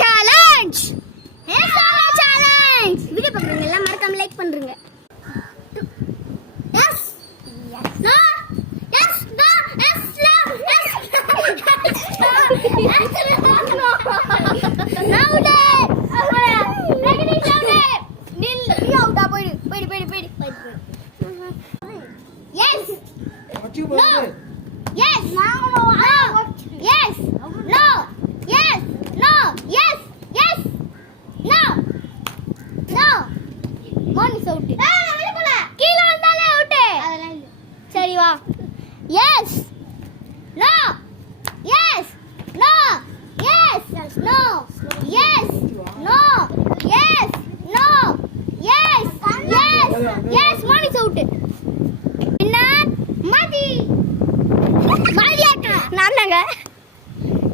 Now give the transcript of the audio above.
Challenge challenge video பார்க்குறவங்க எல்லாம் மறக்காம லைக் பண்ணுங்க. Yes no yes no yes no S